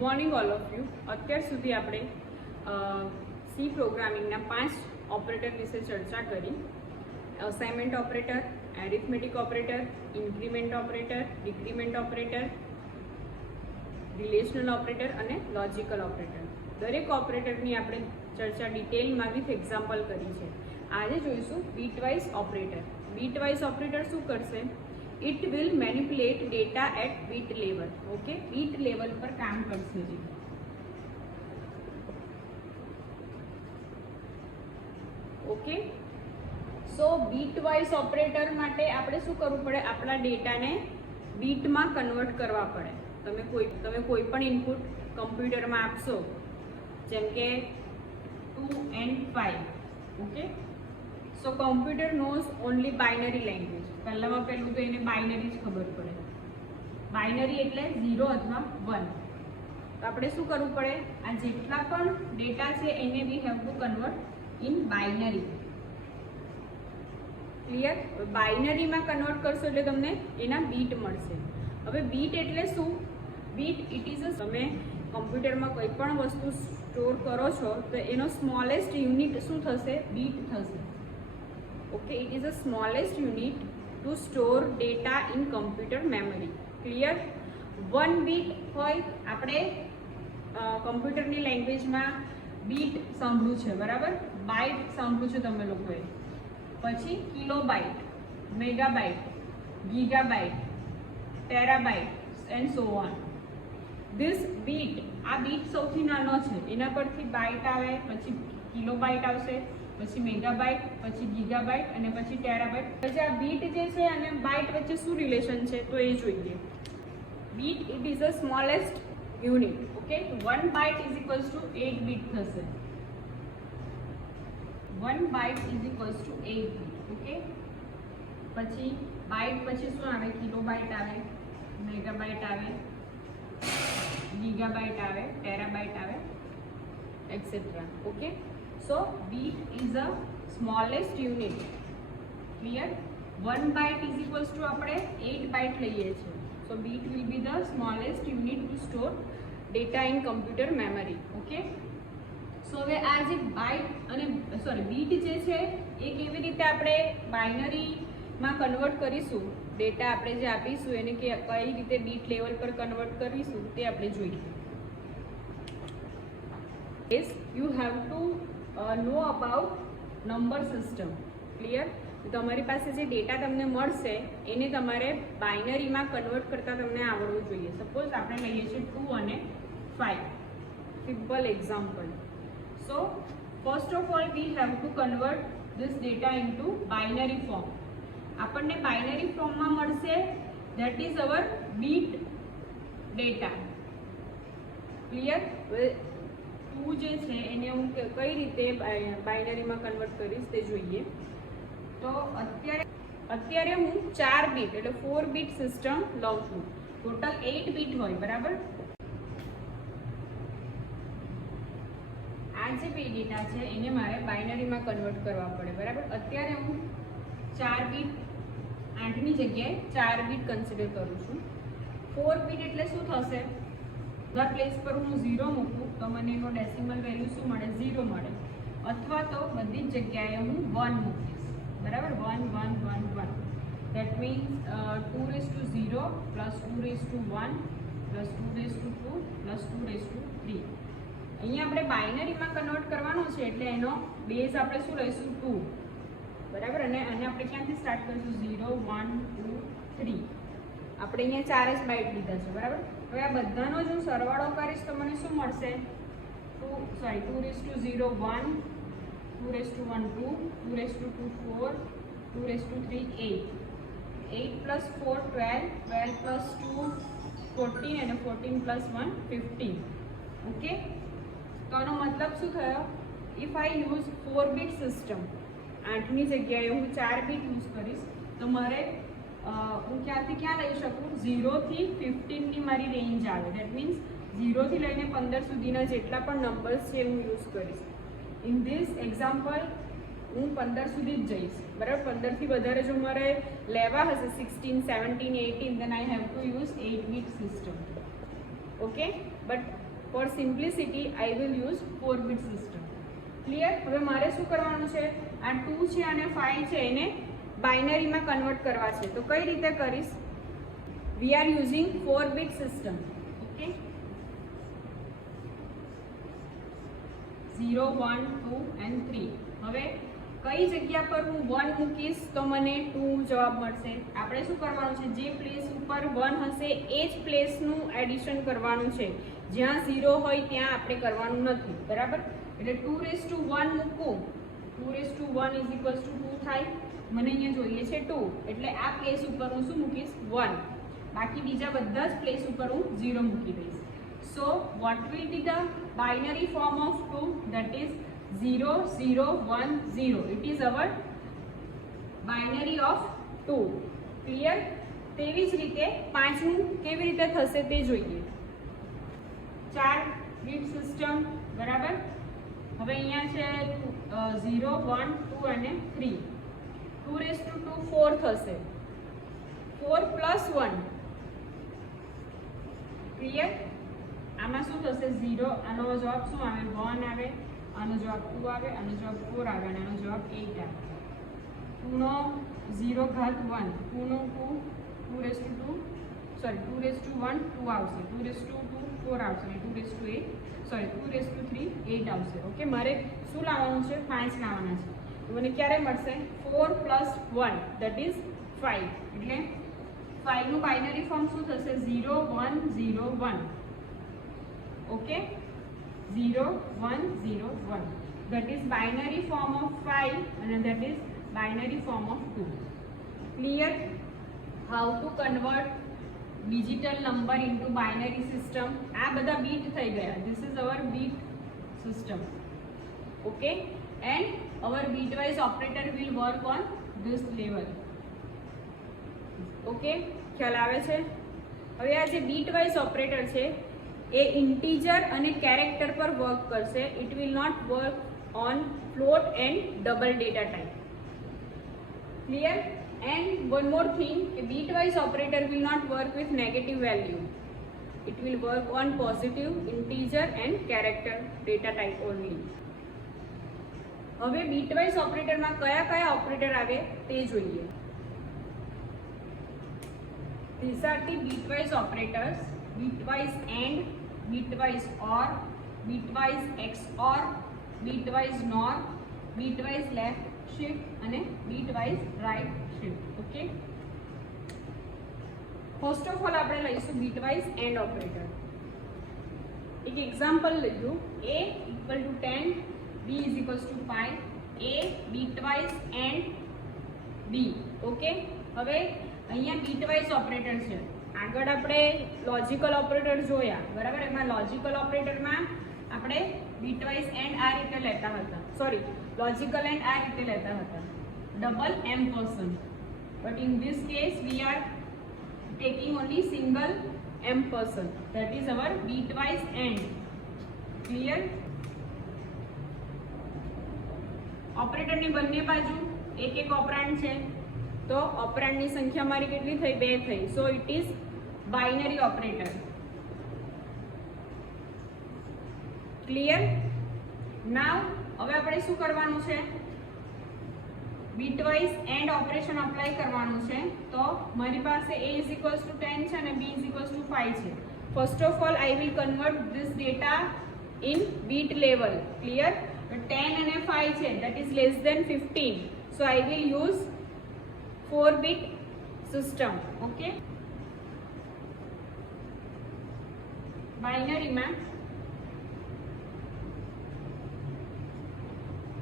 Good morning all of you. અત્યાર સુધી આપણે સી પ્રોગ્રામિંગના 5 ઓપરેટર વિશે ચર્ચા કરી. Assignment operator, arithmetic operator, increment operator, decrement operator, relational operator અને લોજિકલ ઓપરેટર. દરેક ઓપરેટરની આપણે ચર્ચા ડિટેલમાં વિથ એક્ઝામ્પલ કરી છે. આજે જોઈશું બીટવાઇઝ ઓપરેટર. બીટવાઇઝ ઓપરેટર શું કરશે? It will manipulate data at bit level. Okay, bit level પર કામ કરશે. ઓકે, સો બીટવાઇઝ ઓપરેટર માટે આપણે શું કરવું પડે? આપણા ડેટાને બીટમાં કન્વર્ટ કરવા પડે. તમે કોઈ પણ ઇનપુટ કમ્પ્યુટરમાં આપશો, જેમ કે 2 and 5. Okay, so computer knows only binary language. પહેલાં તો એને બાઇનરી જ ખબર પડે. બાઇનરી એટલે 0 અથવા 1. તો આપણે શું કરવું પડે? આ જેટલા પણ ડેટા છે એને we have to convert in binary. Clear? બાઇનરીમાં કન્વર્ટ કરશો એટલે તમને એના બીટ મળશે. હવે બીટ એટલે શું? બીટ ઇટ ઇઝ તમે કમ્પ્યુટરમાં કોઈ પણ વસ્તુ સ્ટોર કરો છો તો એનો સ્મોલેસ્ટ યુનિટ શું થશે? બીટ થશે. Okay, it is a smallest unit to store data in computer memory. Clear? 1 bit હોય, આપણે કમ્પ્યુટરની લેંગ્વેજમાં બીટ સાંભળ્યું છે, બરાબર? બાઇટ સાંભળ્યું છે તમે લોકોએ. પછી kilobyte, megabyte, gigabyte, terabyte and so on. This bit, આ બીટ સૌથી નાનો છે, એના પરથી બાઇટ આવે, પછી કિલોબાઇટ આવશે, પછી મેગાબાઇટ, પછી ગીગાબાઇટ અને પછી ટેરાબાઇટ. પછી આ બીટ જે છે અને બાઇટ વચ્ચે શું રિલેશન છે તો એ જોઈએ. Bit it is a smallest unit. Okay, 1 byte is equals to 8 bit થશે. 1 byte is equals to 8 bit. Okay, પછી બાઇટ પછી શું આવે? કિલોબાઇટ આવે, મેગાબાઇટ આવે, ગીગાબાઇટ આવે, ટેરાબાઇટ આવે, etcetera. Okay, so beat is the smallest unit. Clear? 1 byte is equals to આપણે 8 byte લઈએ છીએ. So beat will be the smallest unit to store data in computer memory. Okay, so હવે આ જે byte અને bit જે છે એ કેવી રીતે આપણે બાઇનરીમાં કન્વર્ટ કરીશું? ડેટા આપણે જે આપીશું એને કઈ રીતે બીટ લેવલ પર કન્વર્ટ કરીશું તે આપણે જોઈએ. Yes, you have to know about number system. Clear? તમારી પાસે જે ડેટા તમને મળશે એને તમારે બાઇનરીમાં કન્વર્ટ કરતા તમને આવડવું જોઈએ. સપોઝ આપણે લઈએ છીએ 2 અને 5. Simple example. So first of all V have to convert this data into binary form. આપણને બાઇનરી ફોર્મમાં મળશે, that is our bit data. Clear? 2 જે છે એને હું કઈ રીતે બાઇનરીમાં કન્વર્ટ કરીશ તે જોઈએ. તો અત્યારે હું 4 બીટ એટલે 4 બીટ સિસ્ટમ લઉં છું. ટોટલ 8 બીટ હોય, બરાબર? આ જે બે ડેટા છે એને મારે બાઇનરીમાં કન્વર્ટ કરવા પડે, બરાબર? અત્યારે હું 4 બીટ 8ની જગ્યાએ 4 બીટ કન્સિડર કરું છું. 4 બીટ એટલે શું થશે? બધા પ્લેસ પર હું 0 મૂકું તો મને એનો ડેસિમલ વેલ્યુ શું મળે? 0 મળે. અથવા તો બધી જ જગ્યાએ હું 1 મૂકીશ, બરાબર? 1 1 1 1. That means 2 plus 2 1 plus 2 2 plus 2 3. અહીંયા આપણે બાઇનરીમાં કન્વર્ટ કરવાનો છે એટલે એનો બેઝ આપણે શું લઈશું? 2, બરાબર? અને આપણે ક્યાંથી સ્ટાર્ટ કરીશું? 0 1 2 3. આપણે અહીંયા 4 જ બાઇટ લીધા છે, બરાબર? હવે આ બધાનો જો સરવાળો કરીશ તો મને શું મળશે? 2 0 1 2 1 2 2 2 4 2 3 8. 8 પ્લસ 4 12 12 પ્લસ 2 14 અને 14 પ્લસ 1 15. ઓકે, તો આનો મતલબ શું થયો? If I use 4 bit system, 8ની જગ્યાએ હું 4 બીટ યુઝ કરીશ તો મારે હું ક્યાંથી ક્યાં લઈ શકું? 0 થી 15ની મારી રેન્જ આવે. દેટ મીન્સ 0 થી લઈને 15 સુધીના જેટલા પણ નંબર્સ છે હું યુઝ કરીશ. ઇન ધીસ એક્ઝામ્પલ હું 15 સુધી જ જઈશ, બરાબર? 15થી વધારે જો મારે લેવા હશે 16 17 18 then I have to use 8 bit system. Okay, but for simplicity I will use 4 bit system. Clear? હવે મારે શું કરવાનું છે, આ 2 છે અને 5 છે એને બાઇનરીમાં કન્વર્ટ કરવા છે. તો કઈ રીતે કરીશ? We are using 4 bit system. Okay, 0 1 2 and 3. હવે કઈ જગ્યા પર હું 1 મૂકીશ તો મને 2 જવાબ મળશે. આપણે શું કરવાનું છે, જે પ્લેસ ઉપર 1 હશે એ જ પ્લેસનું એડિશન કરવાનું છે. જ્યાં 0 હોય ત્યાં આપણે કરવાનું નથી. બરાબર? એટલે 2:1 મૂકું, 2:1 = 2 થાય. મને અહીંયા જોઈએ છે 2, એટલે આ પ્લેસ ઉપર હું શું મૂકીશ, 1. બાકી બીજા બધા જ પ્લેસ ઉપર હું 0 મૂકી દઈશ. So what will be the binary form of 2? That is 0 0 1 0. It is our binary of 2. Clear? તેવી જ રીતે 5 નું કેવી રીતે થશે તે જોઈએ. 4 બીટ સિસ્ટમ. બરાબર? હવે અહીંયા છે 0 1 2 અને 3. 2:2 4 થશે. 4 + 1. ક્લિયર? આમાં શું થશે, 0. આનો જવાબ શું આવે, 1 આવે. આનો જવાબ 2 આવે. આનો જવાબ 4 આવે અને આનો જવાબ 8 આવે. 2 નો 0 ઘાત 1, 2 નો 2, 2:1 2 આવશે. 2:2 4 આવશે અને 2:3 8 આવશે. ઓકે, મારે શું લાવવાનું છે, 5 લાવવાના છે. તો મને ક્યારે મળશે, 4 + 1 that is 5. એટલે 5 નું બાઇનરી ફોર્મ શું થશે, 0 1 0 1. Okay, 0 1 0 1. That is binary form of 5 and that is binary form of 2. Clear? How to convert digital number into binary system? આ બધા બીટ થઈ ગયા. This is our beat system. Okay, and our bitwise operator will work on this level. Okay, ખ્યાલ આવે છે? હવે આ જે bitwise operator છે એ ઇન્ટીજર અને કેરેક્ટર પર વર્ક કરશે. It will not work on float and double data type. Clear? And one more thing, કે bitwise operator will not work with negative value. It will work on positive, integer and character data type only. હવે bitwise ઓપરેટરમાં કયા કયા operator આવે તે જોઈએ. This are the bitwise operators: bitwise AND, bitwise OR, bitwise XOR, bitwise NOR, bitwise left shift અને bitwise right shift. Okay, first of all આપણે લઈશું bitwise AND ઓપરેટર. એક એક્ઝામ્પલ લઈશું. A = 10, B = 5. A bitwise AND B. Okay, હવે અહીંયા bitwise operator છે. આગળ આપણે લોજિકલ ઓપરેટર જોયા. બરાબર? એમાં લોજિકલ ઓપરેટરમાં આપણે બીટવાઇઝ એન્ડ આ રીતે લેતા હતા, સોરી, લોજિકલ એન્ડ આ રીતે લેતા હતા, double ampersand. But in this case we are taking only single ampersand. That is our bitwise and. Clear? ઓપરેટરની બંને બાજુ એક એક ઓપરેન્ડ છે, તો ઓપરેન્ડની સંખ્યા મારી કેટલી થઈ, 2 થઈ. So it is binary operator. Clear? Now હવે આપણે શું કરવાનું છે, બીટવાઇઝ એન્ડ ઓપરેશન અપ્લાય કરવાનું છે. તો મારી પાસે A = 10 છે અને B = 5 છે. First of all I will convert this data in bit level. Clear? 10 અને 5 છે, that is less than 15. so I will use 4 bit system. Okay, binary માં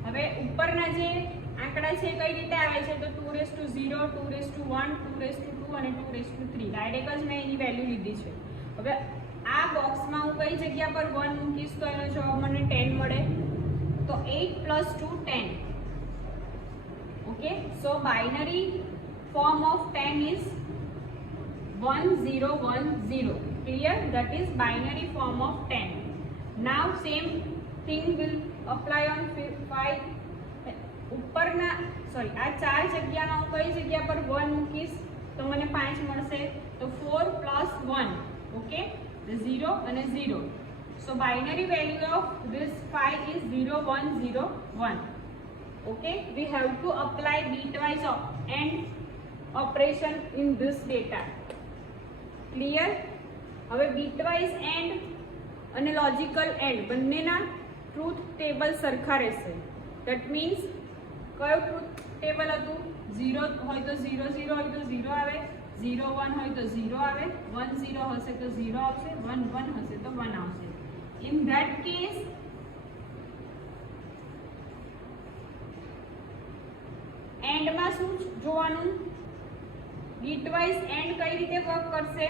હવે ઉપરના જે આંકડા છે કઈ રીતે આવે છે, તો 2:0, 2:1, 2:2 અને 2:3. ડાયરેક્ટ જ મેં એની વેલ્યુ લીધી છે. હવે આ બોક્સમાં હું કઈ જગ્યા પર 1 મૂકીશ તો એનો જવાબ મને 10 મળે. તો 8 + 2 10. Okay, so binary form of 10 is 1010. Clear? That is binary form of 10. Now same thing will apply on 5. ઉપરના સોરી આ 4 જગ્યામાં હું કઈ જગ્યા પર 1 મૂકીશ તો મને 5 મળશે. તો 4 + 1. ઓકે, 0 અને 0. So binary value of this 5 is 0 1 0 1. Okay, we have to apply bitwise AND operation in this data. Clear? હવે bitwise AND અને logical AND બંનેના ટ્રુથ ટેબલ સરખા રહેશે. That means કયો ટ્રુથ ટેબલ હતું? 0 હોય તો 0 0 હોય તો 0 આવે, 0 1 હોય તો 0 આવે, 1 0 હશે તો 0 આવશે, 1 1 હશે તો 1 આવશે. In that case AND માં શું જોવાનું? bitwise AND કઈ રીતે વર્ક કરશે?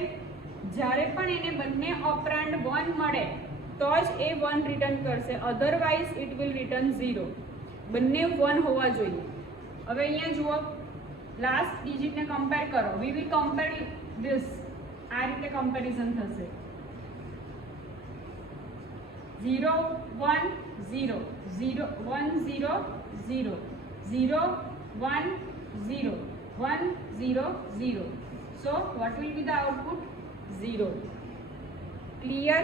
જ્યારે પણ એને બંને ઓપરાન્ડ 1 મળે તો જ એ 1 રિટર્ન કરશે, અધરવાઇઝ ઇટ વિલ રિટર્ન 0. બંને 1 હોવા જોઈએ. હવે અહીંયા જુઓ, લાસ્ટ ડિજિટને કમ્પેર કરો. We will compare this. આ રીતે કમ્પેરિઝન થશે. 0 1 0 0 1 0 0 0 1 0 1 0 0. So what will be the output? 0. Clear?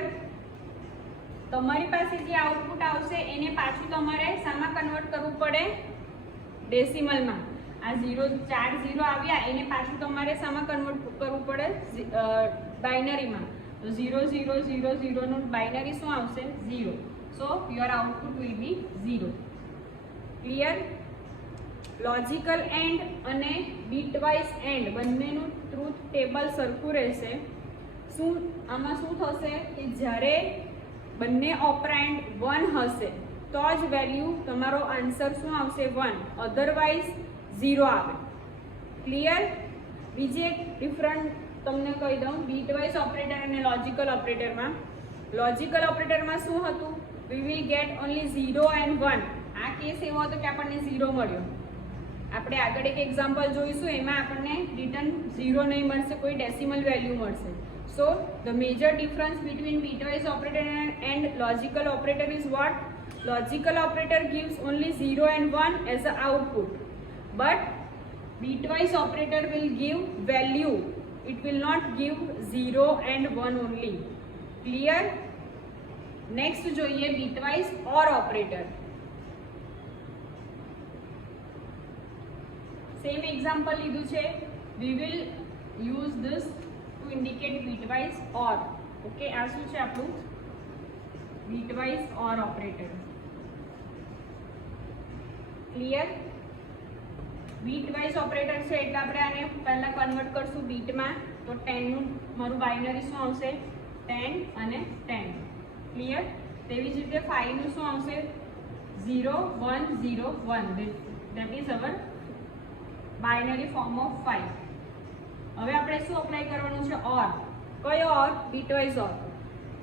તમારી પાસે જે આઉટપુટ આવશે એને પાછું તમારે શામાં કન્વર્ટ કરવું પડે? ડેસિમલમાં. આ 0 4 0 આવ્યા એને પાછું તમારે શામાં કન્વર્ટ કરવું પડે? બાઇનરીમાં. તો 0 0 0 0 નું બાઇનરી શું આવશે? 0. So your output will be 0. Clear? Logical and અને બીટવાઇઝ એન્ડ બંનેનું ટ્રુથ ટેબલ સરખું રહેશે. શું આમાં શું થશે કે જ્યારે બંને ઓપરેન્ડ 1 હશે તો જ વેલ્યુ તમારો આન્સર શું આવશે? 1, અધરવાઇઝ 0 આવે. ક્લિયર? બીજી એક ડિફરન્ટ તમને કહી દઉં, બીટવાઇઝ ઓપરેટર અને લોજિકલ ઓપરેટરમાં. લોજિકલ ઓપરેટરમાં શું હતું? We will get only 0 and 1. આ કેસ એવો હતો કે આપણને 0 મળ્યો. આપણે આગળ એક એક્ઝામ્પલ જોઈશું, એમાં આપણને રિટર્ન 0 નહીં મળશે, કોઈ ડેસિમલ વેલ્યુ મળશે. So the major difference between bitwise operator and logical operator is what? Logical operator gives only 0 and 1 as the output, but bitwise operator will give value. It will not give 0 and 1 only. Clear? Next જોઈએ bitwise OR operator. Same example લીધું છે. We will use this to indicate bitwise OR. Okay, આ શું છે આપણું? bitwise OR operator. Clear? bitwise operator છે એટલે આપણે આને પહેલા કન્વર્ટ કરશું બીટમાં. તો 10 નું મારું બાઇનરી શું આવશે? 10 અને 10. ક્લિયર? તેવી જ રીતે 5 નું શું આવશે? 0 1 0 1. That is our binary form of 5. હવે આપણે શું અપ્લાય કરવાનું છે? OR. કયો OR? bitwise OR.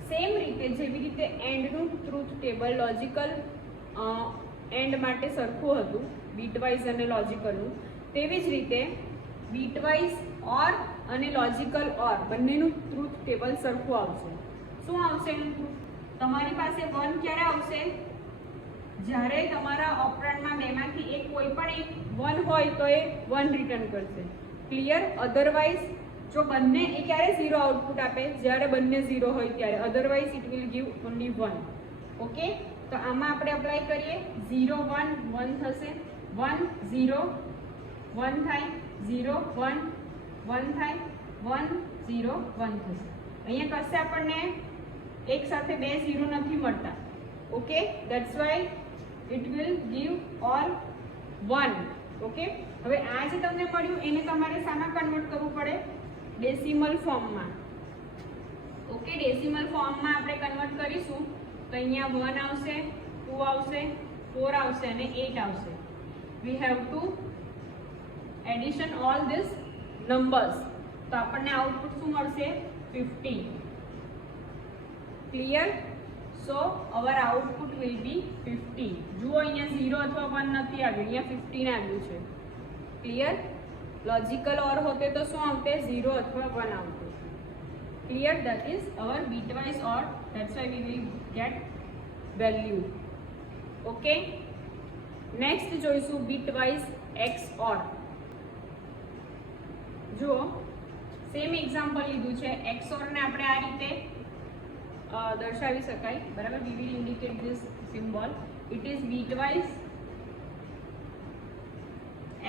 સેમ રીતે જેવી રીતે એન્ડનું ટ્રુથ ટેબલ લોજિકલ એન્ડ માટે સરખું હતું bitwise અને લોજિકલનું, તેવી જ રીતે bitwise OR અને લોજિકલ OR બંનેનું ટ્રુથ ટેબલ સરખું આવશે. શું આવશે એનું ટ્રુથ? તમારી પાસે 1 ક્યારે આવશે? જ્યારે તમારા ઓપરેન્ડમાં બેમાંથી એક કોઈ પણ એક 1 હોય તો એ 1 રિટર્ન કરશે. ક્લિયર? અધરવાઇઝ જો બંને એ ક્યારે 0 આઉટપુટ આપે? જ્યારે બંને 0 હોય ત્યારે. Otherwise it will give only 1. Okay, તો આમાં આપણે અપ્લાય કરીએ. 0 1 1 થશે, 1 0 1 થાય, 0 1 1 થાય, 1 0 1 થશે. અહીંયા કશે આપણને એક સાથે બે 0 નથી મળતા. Okay, that's why it will give all 1. Okay, હવે આ જે તમને મળ્યું એને તમારે શામાં કન્વર્ટ કરવું પડે? ડેસિમલ ફોર્મમાં. ઓકે, ડેસિમલ ફોર્મમાં આપણે કન્વર્ટ કરીશું તો અહીંયા 1 આવશે, 2 આવશે, 4 આવશે અને 8 આવશે. we have to addition all these numbers. તો આપણને આઉટપુટ શું મળશે? 15. Clear? So our output will be 15. જુઓ અહીંયા 0 અથવા 1 નથી આવ્યું, અહીંયા 15 આવ્યું છે. ક્લિયર? લોજિકલ OR હોતે તો શું આવતે? 0 અથવા 1 આવતે. Clear? That is our bitwise OR. That's why we will get value. Okay, next જોઈશું bitwise XOR. જુઓ સેમ એક્ઝામ્પલ લીધું છે. XOR ને આપણે આ રીતે દર્શાવી શકાય, બરાબર. We will indicate this symbol. It is bitwise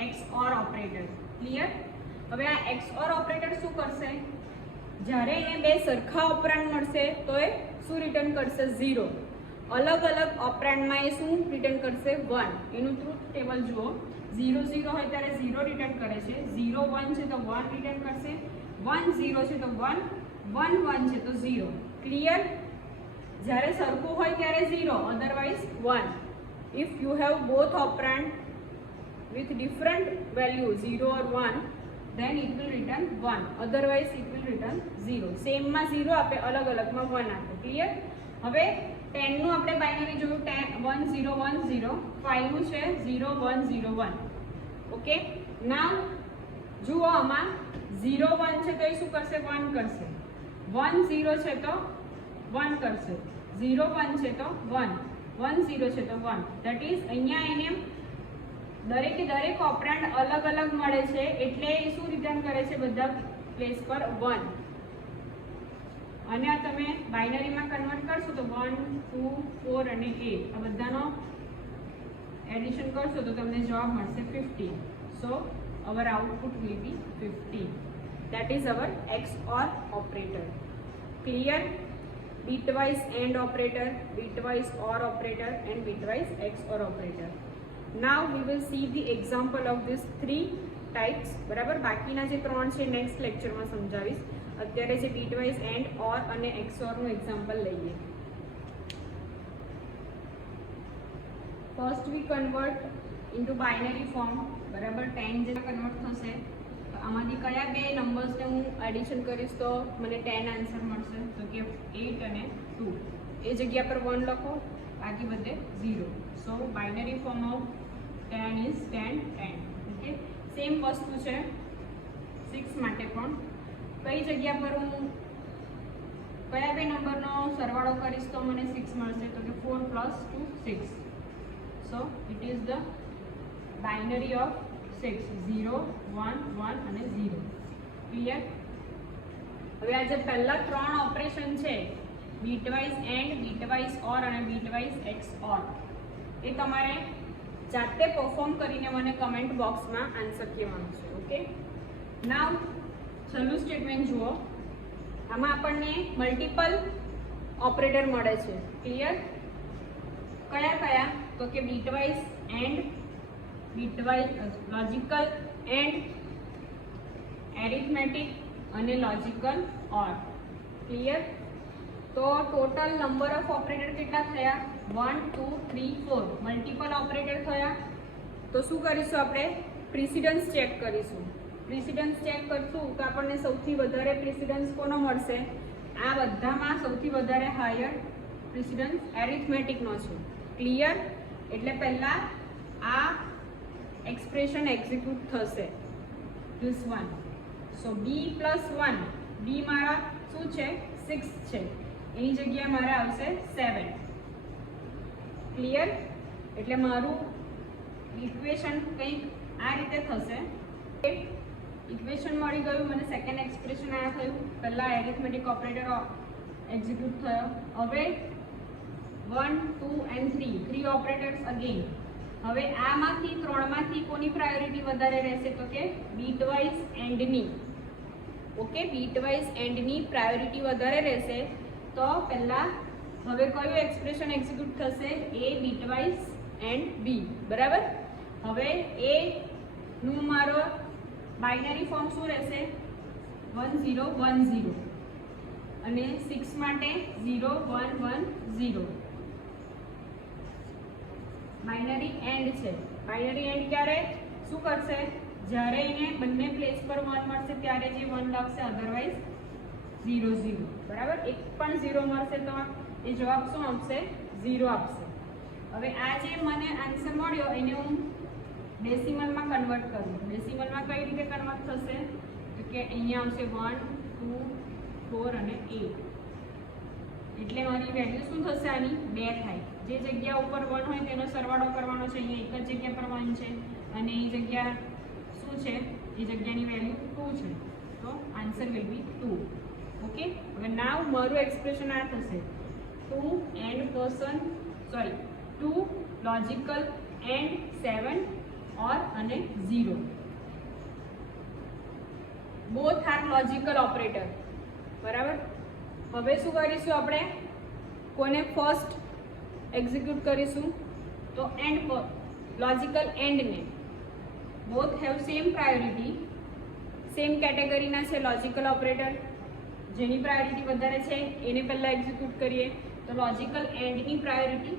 XOR operator. Clear? હવે આ XOR ઓપરેટર શું કરશે? જ્યારે એને બે સરખા ઓપરેન્ડ મળશે તો એ શું રિટર્ન કરશે? 0. અલગ અલગ ઓપરેન્ડમાં એ શું રિટર્ન કરશે? 1. એનું ટ્રુથ ટેબલ જુઓ. 0 0 હોય ત્યારે 0 રિટર્ન કરે છે, 0 1 છે તો 1 રિટર્ન કરશે, 1 0 છે તો 1, 1 1 છે તો 0. ક્લિયર? જ્યારે સરખું હોય ત્યારે 0, otherwise 1. If you have both operand with different value 0 or 1, then it will return 1, otherwise it will return 0. Same માં 0 આપે, અલગ અલગમાં 1 આપે. ક્લિયર? હવે 10 નું આપણે બાઇનરી જોયું, 1 0 1 0. 5 નું છે 0 1 0 1. ઓકે, નાઉ જુઓ, આમાં 0 1 છે તો એ શું કરશે? 1 કરશે. 1 0 છે તો 1 કરશે. 0 1 છે તો 1, 1 0 છે તો 1. ધેટ ઇઝ અહીંયા એને દરેકે દરેક ઓપરેન્ડ અલગ અલગ મળે છે એટલે એ શું રિટર્ન કરે છે? બધા પ્લેસ પર 1. અને આ તમે બાઇનરીમાં કન્વર્ટ કરશો તો 1 2 4 અને 8 આ બધાનો એડિશન કરશો તો તમને જવાબ મળશે 50. So our output will be 50. That is our XOR operator. Clear? Bitwise and operator, bitwise OR operator and bitwise XOR operator. Now we will see the example of these 3 types. બરાબર, બાકીના જે 3 છે next લેક્ચરમાં સમજાવીશ. અત્યારે જે bitwise and OR અને XOR નું એક્ઝામ્પલ લઈએ. ફર્સ્ટ વી કન્વર્ટ ઇન્ટુ બાઇનરી ફોર્મ. બરાબર, 10 જે કન્વર્ટ થશે, આમાંથી કયા બે નંબર્સને હું એડિશન કરીશ તો મને 10 આન્સર મળશે? તો કે 8 અને 2. એ જગ્યા પર 1 લખો, બાકી બધે 0. So binary form of 10 is 10 10. Okay, same વસ્તુ છે 6 માટે પણ. કઈ જગ્યા પર હું કયા બે નંબરનો સરવાળો કરીશ તો મને 6 મળશે? તો કે 4 + 2 6. સો it is the binary of 6, 0 1 1 અને 0. ક્લિયર? હવે આ જે પહેલા 3 ઓપરેશન છે, બીટવાઇઝ એન્ડ, બીટવાઇઝ OR અને બીટવાઇઝ XOR, એ તમારે જાતે પરફોર્મ કરીને મને કમેન્ટ બોક્સમાં આન્સર કહેવાનું છે. ઓકે, નાઉ છેલ્લું સ્ટેટમેન્ટ જુઓ. આમાં આપણને મલ્ટિપલ ઓપરેટર મળે છે. ક્લિયર? કયા કયા? તો કે bitwise and, bitwise logical and, arithmetic અને લોજિકલ OR. ક્લિયર? તો ટોટલ નંબર ઓફ ઓપરેટર કેટલા થયા? 1 2 3 4. મલ્ટિપલ ઓપરેટર થયા તો શું કરીશું? આપણે પ્રિસિડન્સ ચેક કરીશું. પ્રિસિડન્સ ચેક કરશું તો આપણને સૌથી વધારે પ્રિસિડન્સ કોનો મળશે? આ બધામાં સૌથી વધારે હાયર પ્રિસિડન્સ એરિથમેટિકનો છે. ક્લિયર? એટલે પહેલા આ એક્સપ્રેશન એક્ઝિક્યુટ થશે, this one. So b + 1, b મારા શું છે? 6 છે, એની જગ્યાએ મારે આવશે 7. ક્લિયર? એટલે મારું ઇક્વેશન કંઈક આ રીતે થશે. ઇક્વેશન મળી ગયું મને, સેકન્ડ એક્સપ્રેશન આ થયું. પહેલાં એરિથમેટિક ઓપરેટર એક્ઝિક્યુટ થયો. હવે 1 2 and 3 ઓપરેટર્સ અગેન. હવે આમાંથી 3માંથી કોની પ્રાયોરિટી વધારે રહેશે? તો કે બીટવાઇઝ એન્ડની. ઓકે, બીટવાઇઝ એન્ડની પ્રાયોરિટી વધારે રહેશે. તો પહેલાં હવે કયું એક્સપ્રેશન એક્ઝિક્યુટ થશે? એ બીટવાઇઝ એન્ડ બી. બરાબર, હવે એ નું મારો બાઇનરી ફોર્મ શું રહેશે? 1 0 1 0 અને 6 માટે 0 1 1 0. બાઇનરી એન્ડ છે. બાઇનરી એન્ડ ક્યારે શું કરશે? જ્યારે એને બંને પ્લેસ પર 1 મળશે ત્યારે જે 1 લાવશે, અધરવાઇઝ 0 0. બરાબર, એક પણ 0 મળશે તો એ જવાબ શું આપશે? 0 આપશે. હવે આ જે મને આન્સર મળ્યો એને હું ડેસિમલમાં કન્વર્ટ કરું. ડેસિમલમાં કઈ રીતે કન્વર્ટ થશે? તો કે અહીંયા આવશે 1 2 4 અને 8. એટલે મારી વેલ્યુ શું થશે? આની 2 થાય. જે જગ્યા ઉપર 1 હોય તેનો સરવાળો કરવાનો છે. અહીંયા એક જ જગ્યા પર 1 છે અને એ જગ્યા શું છે? એ જગ્યાની વેલ્યુ 2 છે. તો આન્સર વિલ બી 2. ઓકે, હવે નાવ મારું એક્સપ્રેશન આ થશે 2 લોજિકલ એન્ડ 7 ઓર અને 0. Both are logical operator. બરાબર. હવે શું કરીશું આપણે? કોને ફર્સ્ટ એક્ઝિક્યુટ કરીશું? તો એન્ડ લોજિકલ એન્ડને. Both have same priority, same કેટેગરીના છે લોજિકલ ઓપરેટર. જેની પ્રાયોરિટી વધારે છે એને પહેલાં એક્ઝિક્યુટ કરીએ. તો લોજિકલ એન્ડની પ્રાયોરિટી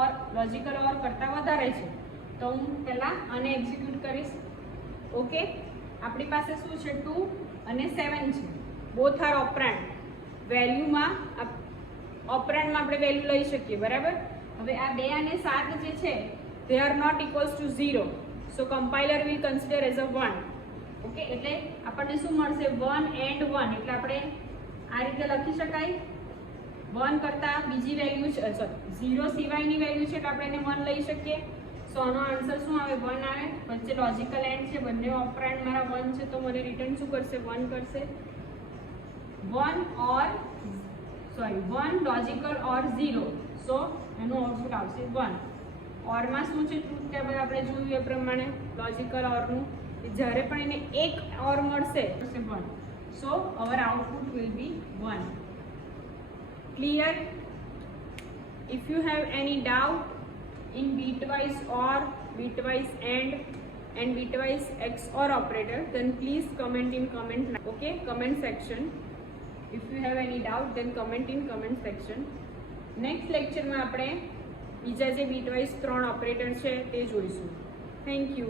ઓર લોજિકલ ઓર કરતાં વધારે છે, તો હું પહેલાં આને એક્ઝિક્યુટ કરીશ. ઓકે, આપણી પાસે શું છે? 2 અને 7 છે. Both are operand. વેલ્યુમાં ઓપરેન્ડમાં આપણે વેલ્યુ લઈ શકીએ. બરાબર. હવે આ 2 અને 7 જે છે they are not equals to 0, so compiler will consider as a 1. Okay, એટલે આપણને શું મળશે? 1 and 1. એટલે આપણે આ રીતે લખી શકાય. 1 કરતાં બીજી વેલ્યુ છે, સોરી 0 સિવાયની વેલ્યુ છે, એટલે આપણે એને 1 લઈ શકીએ. સો આનો આન્સર શું આવે? 1 આવે. વચ્ચે લોજિકલ એન્ડ છે, બંને ઓપરેન્ડ મારા 1 છે, તો મને રિટર્ન શું કરશે? 1 કરશે. 1 લોજિકલ ઓર 0, સો એનું આઉટપુટ આવશે 1. ઓરમાં શું છે? ટ્રુથ ટેબલ આપણે જોયું એ પ્રમાણે લોજિકલ ઓરનું જ્યારે પણ એને એક ઓર મળશે 1, so our output will be 1. Clear? If you have any doubt in bitwise or, bitwise and bitwise XOR operator, then please comment in comment section. If you have any doubt, then comment in comment section. Next lecture માં આપણે બીજા જે bitwise 3 operator છે તે જોઈશું. Thank you.